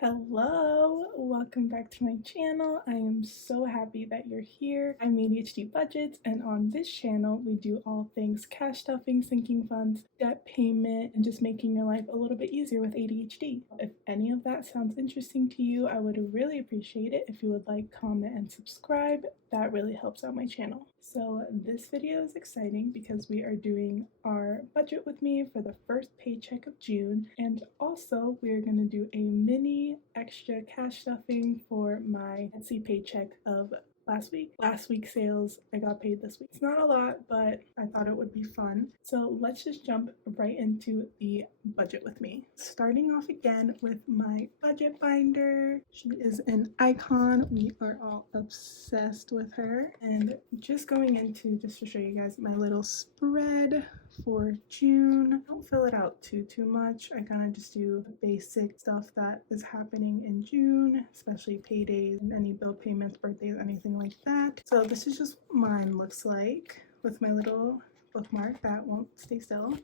Hello, welcome back to my channel. I am so happy that you're here. I'm ADHD Budgets, and on this channel we do all things cash stuffing, sinking funds, debt payment, and just making your life a little bit easier with ADHD. If any of that sounds interesting to you, I would really appreciate it if you would like, comment, and subscribe. That really helps out my channel. So this video is exciting because we are doing our budget with me for the first paycheck of June, and also we are going to do a mini extra cash stuffing for my Etsy paycheck of last week. Last week's sales, I got paid this week. It's not a lot, but I thought it would be fun. So let's just jump right into the budget with me. Starting off again with my budget binder. She is an icon. We are all obsessed with her. And just going into, just to show you guys my little spread for June. I don't fill it out too much. I kind of just do basic stuff that is happening in June, especially paydays and any bill payments, birthdays, anything like that. So this is just what mine looks like with my little bookmark that won't stay still.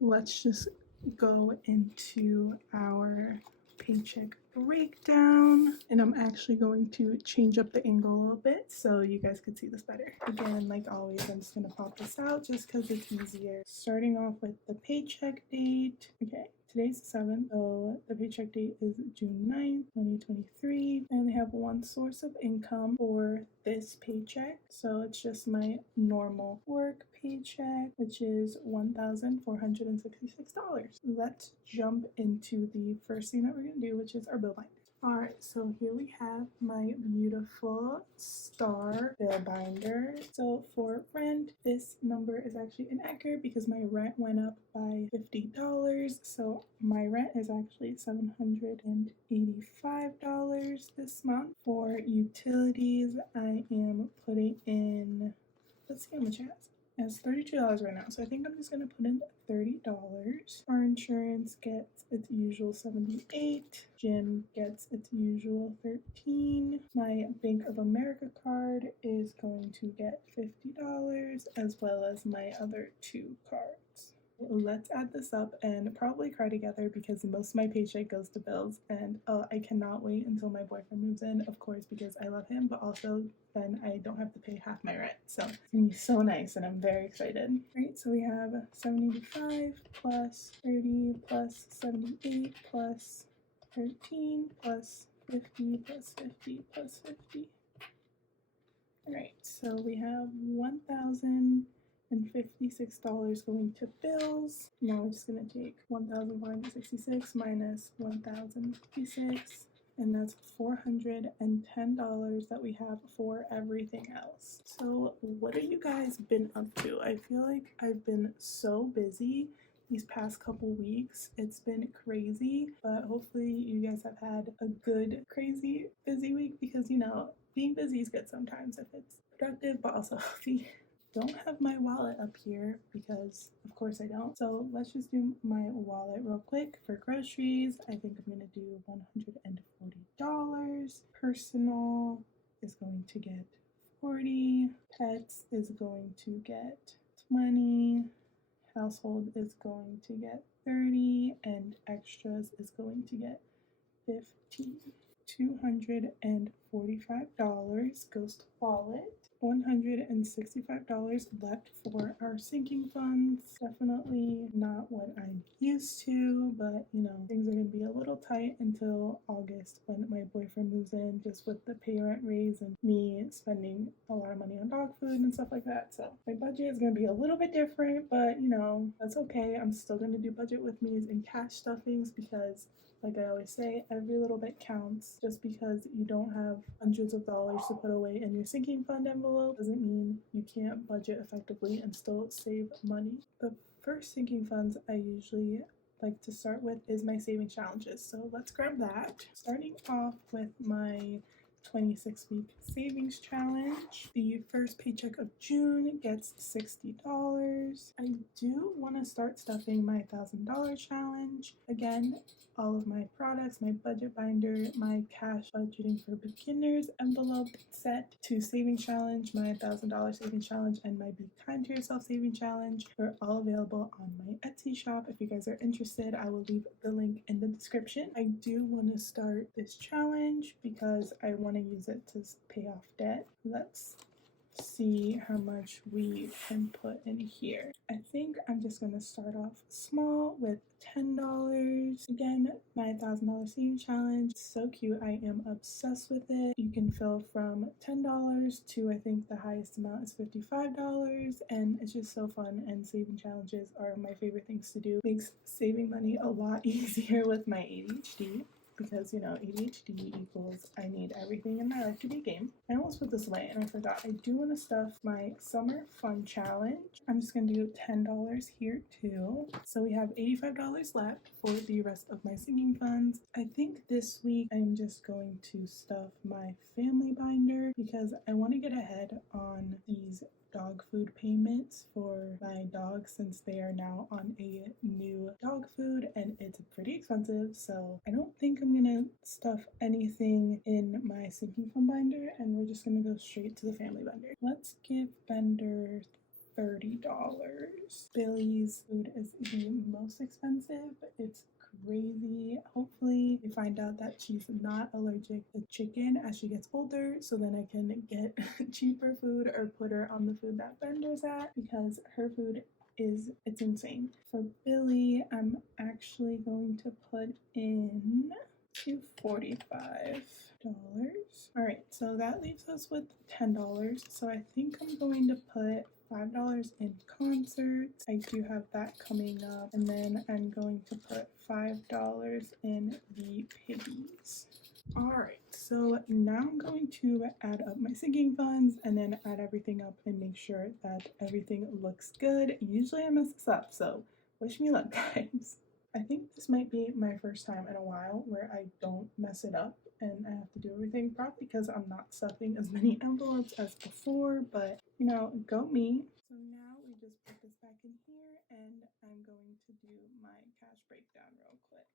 Let's just go into our paycheck breakdown, and I'm actually going to change up the angle a little bit so you guys can see this better. Again, like always, I'm just gonna pop this out just because it's easier. Starting off with the paycheck date. Okay, today's the 7th, so the paycheck date is June 9th, 2023. I only have one source of income for this paycheck, so it's just my normal work paycheck, which is $1,466. Let's jump into the first thing that we're gonna do, which is our bill binder. Alright, so here we have my beautiful star bill binder. So for rent, this number is actually inaccurate because my rent went up by $50. So my rent is actually $785 this month. For utilities, I am putting in, let's see how much it has. It has $32 right now, so I think I'm just gonna put in $30. Our insurance gets its usual $78. Gym gets its usual $13. My Bank of America card is going to get $50, as well as my other two cards. Let's add this up and probably cry together because most of my paycheck goes to bills, and I cannot wait until my boyfriend moves in, of course, because I love him, but also then I don't have to pay half my rent. So it's gonna be so nice and I'm very excited. Right, so we have 75 plus 30 plus 78 plus 13 plus 50 plus 50 plus 50. All right, so we have $1,056 going to bills. Now we're just going to take 1,466 minus 1,056, and that's $410 that we have for everything else. So what have you guys been up to? I feel like I've been so busy these past couple weeks. It's been crazy, but hopefully you guys have had a good, crazy, busy week because, you know, being busy is good sometimes if it's productive, but also healthy. Don't have my wallet up here because of course I don't. So let's just do my wallet real quick. For groceries, I think I'm gonna do $140. Personal is going to get $40. Pets is going to get $20. Household is going to get $30, and extras is going to get $15. $245 goes to wallet. $165 left for our sinking funds. Definitely not what I'm used to, but you know, things are gonna be a little tight until August when my boyfriend moves in, just with the pay rent raise and me spending a lot of money on dog food and stuff like that. So my budget is gonna be a little bit different, but you know, that's okay. I'm still gonna do budget with me's and cash stuffings because, like I always say, every little bit counts. Just because you don't have hundreds of dollars to put away in your sinking fund envelope doesn't mean you can't budget effectively and still save money. The first sinking funds I usually like to start with is my saving challenges. So let's grab that. Starting off with my 26-week savings challenge. The first paycheck of June gets $60. I do want to start stuffing my $1,000 challenge. Again, all of my products, my budget binder, my cash budgeting for beginners envelope set, 2 saving challenge, my $1,000 saving challenge, and my Be Kind to Yourself saving challenge are all available on my Etsy shop. If you guys are interested, I will leave the link in the description. I do want to start this challenge because I want to use it to pay off debt. Let's see how much we can put in here. I think I'm just going to start off small with $10. Again, my $1,000 saving challenge. So cute. I am obsessed with it. You can fill from $10 to, I think the highest amount is $55, and it's just so fun, and saving challenges are my favorite things to do. Makes saving money a lot easier with my ADHD. Because, you know, ADHD equals I need everything in my life to be a game. I almost put this away and I forgot. I do want to stuff my summer fun challenge. I'm just going to do $10 here too. So we have $85 left for the rest of my singing funds. I think this week I'm just going to stuff my family binder because I want to get ahead on these dog food payments for my dogs since they are now on a new dog food and it's pretty expensive. So I don't think I'm gonna stuff anything in my sinking fund binder, and we're just gonna go straight to the family binder. Let's give Bender $30. Billy's food is the most expensive. It's crazy. Hopefully we find out that she's not allergic to chicken as she gets older, so then I can get cheaper food or put her on the food that Bender's at, because her food it's insane. For Billy, I'm actually going to put in $245. All right, so that leaves us with $10. So I think I'm going to put $5 in concerts. I do have that coming up, and then I'm going to put $5 in the piggies. Alright, so now I'm going to add up my sinking funds and then add everything up and make sure that everything looks good. Usually I mess this up, so wish me luck, guys. I think this might be my first time in a while where I don't mess it up and I have to do everything properly because I'm not stuffing as many envelopes as before, but you know, go me. So now we just put this back in here and I'm going to do my cash breakdown real quick.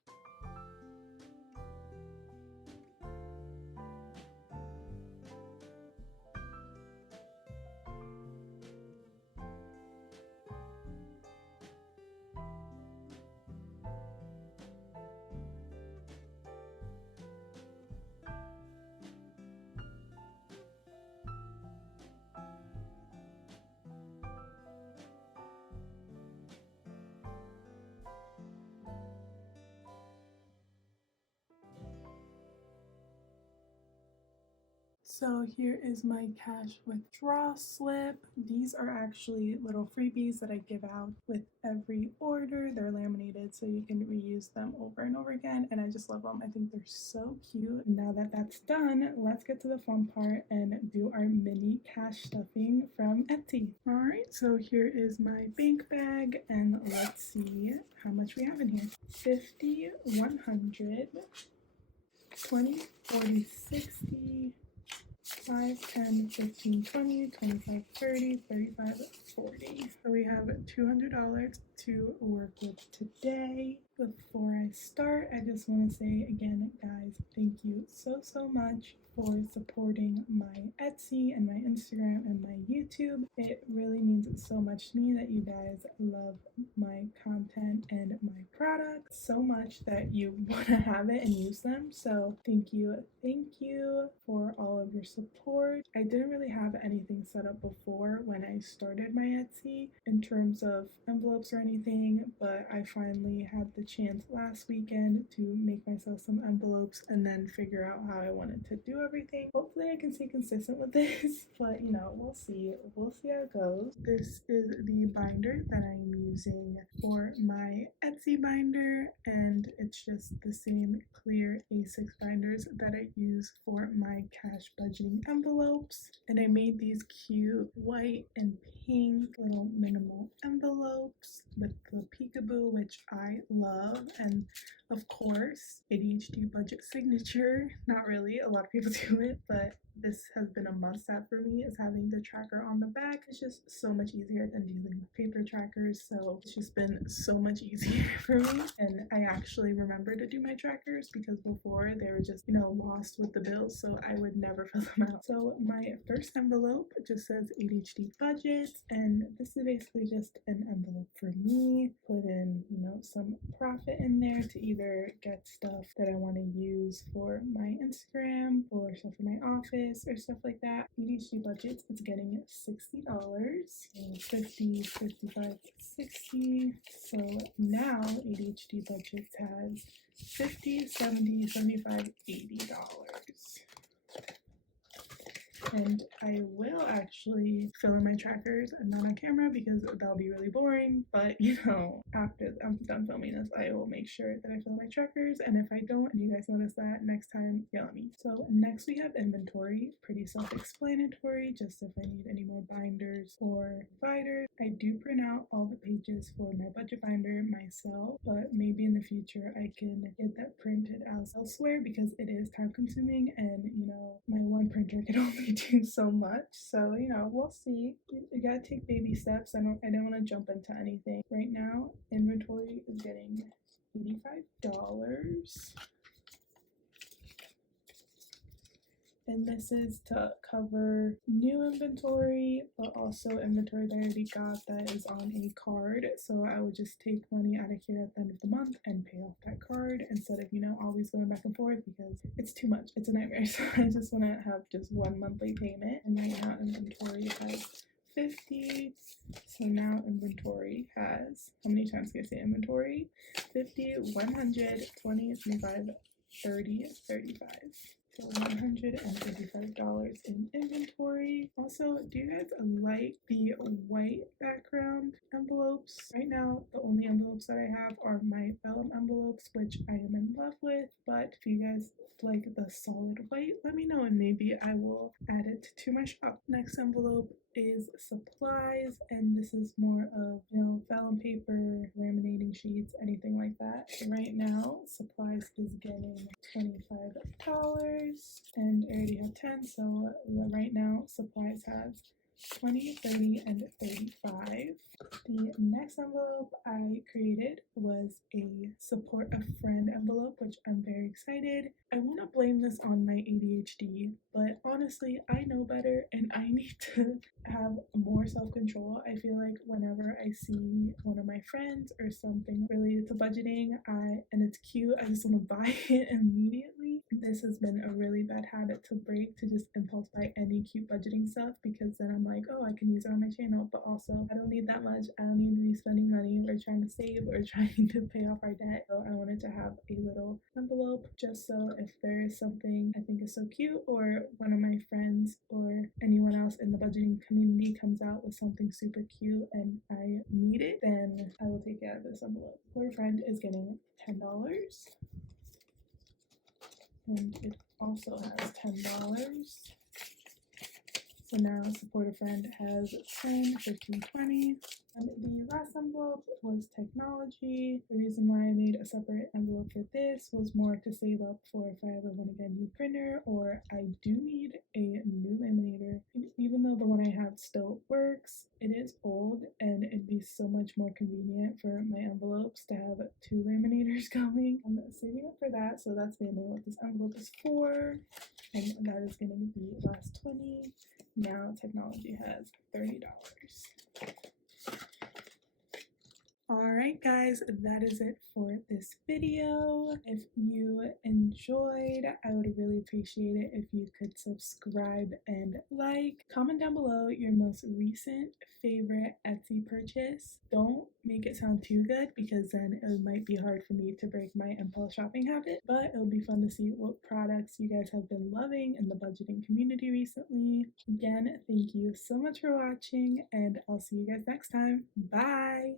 So here is my cash withdrawal slip. These are actually little freebies that I give out with every order. They're laminated so you can reuse them over and over again, and I just love them. I think they're so cute. Now that that's done, let's get to the fun part and do our mini cash stuffing from Etsy. All right, so here is my bank bag, and let's see how much we have in here. 50, 100, 20, 40, 60, 5, 10, 15, 20, 25, 30, 35, 40. So we have $200 to work with today. Before I start, I just want to say again, guys, thank you so much for supporting my Etsy and my Instagram and my YouTube. It really means so much to me that you guys love my content and my products so much that you want to have it and use them. So thank you for all of your support. I didn't really have anything set up before when I started my Etsy in terms of envelopes or anything, but I finally had the chance last weekend to make myself some envelopes and then figure out how I wanted to do everything. Hopefully I can stay consistent with this, but you know, we'll see how it goes. This is the binder that I'm using for my Etsy binder, and it's just the same clear A6 binders that I use for my cash budgeting envelopes. And I made these cute white and pink little minimal envelopes with the peekaboo, which I love, and of course, ADHD budget signature. Not really, a lot of people do it, but this has been a must-have for me, is having the tracker on the back. It's just so much easier than dealing with paper trackers, so it's just been so much easier for me. And I actually remember to do my trackers because before they were just, lost with the bills, so I would never fill them out. So my first envelope just says ADHD budgets, and this is basically just an envelope for me. Put in, some profit in there to either get stuff that I want to use for my Instagram or stuff for my office or stuff like that. ADHD budgets is getting $60, 50, 55, 60. So now ADHD budgets has $50, $70, $75, $80. And I will actually fill in my trackers and not on camera because that'll be really boring. But after I'm done filming this, I will make sure that I fill my trackers. And if I don't, and you guys notice that, next time, yell at me. So next we have inventory. Pretty self-explanatory, just if I need any more binders or dividers. I do print out all the pages for my budget binder myself, but maybe in the future I can get that printed out elsewhere because it is time consuming, and my one printer can only do so much. So we'll see. You gotta take baby steps. I don't want to jump into anything right now. Inventory is getting $85. And this is to cover new inventory, but also inventory that I already got that is on a card. So I would just take money out of here at the end of the month and pay off that card instead of, always going back and forth because it's too much. It's a nightmare. So I just want to have just one monthly payment. And right now inventory has 50. So now inventory has, how many times can I say inventory? 50, 100, 20, 25, 30, 35. So $135 in inventory. Also, do you guys like the white background envelopes? Right now, the only envelopes that I have are my vellum envelopes, which I am in love with. But if you guys like the solid white, let me know and maybe I will add it to my shop. Next envelope is supplies, and this is more of vellum paper, laminating sheets, anything like that. Right now supplies is getting $25, and I already have 10, so right now supplies has 20, 30, and 35. The next envelope I created was a support a friend envelope, which I'm very excited. I want to blame this on my ADHD, but honestly, I know better and I need to have more self-control. I feel like whenever I see one of my friends or something related to budgeting, and it's cute, I just want to buy it immediately. This has been a really bad habit to break, to just impulse buy any cute budgeting stuff, because then I'm like, oh, I can use it on my channel, but also I don't need that much. I don't need to be spending money. We're trying to save or trying to pay off our debt. So I wanted to have a little envelope just so if there is something I think is so cute, or one of my friends or anyone else in the budgeting community comes out with something super cute and I need it, then I will take it out of this envelope. Poor friend is getting $10. And it also has $10. So now support a friend has 10, 15, 20. And the last envelope was technology. The reason why I made a separate envelope for this was more to save up for if I ever want to get a new printer, or I do need a new laminator. Even though the one I have still works, it is old and it'd be so much more convenient for my envelopes to have 2 laminators going. I'm saving up for that, so that's mainly what this envelope is for. And that is going to be the last 20. Now technology has $30. Alright guys, that is it for this video. If you enjoyed, I would really appreciate it if you could subscribe and like. Comment down below your most recent favorite Etsy purchase. Don't make it sound too good because then it might be hard for me to break my impulse shopping habit, but it'll be fun to see what products you guys have been loving in the budgeting community recently. Again, thank you so much for watching and I'll see you guys next time. Bye!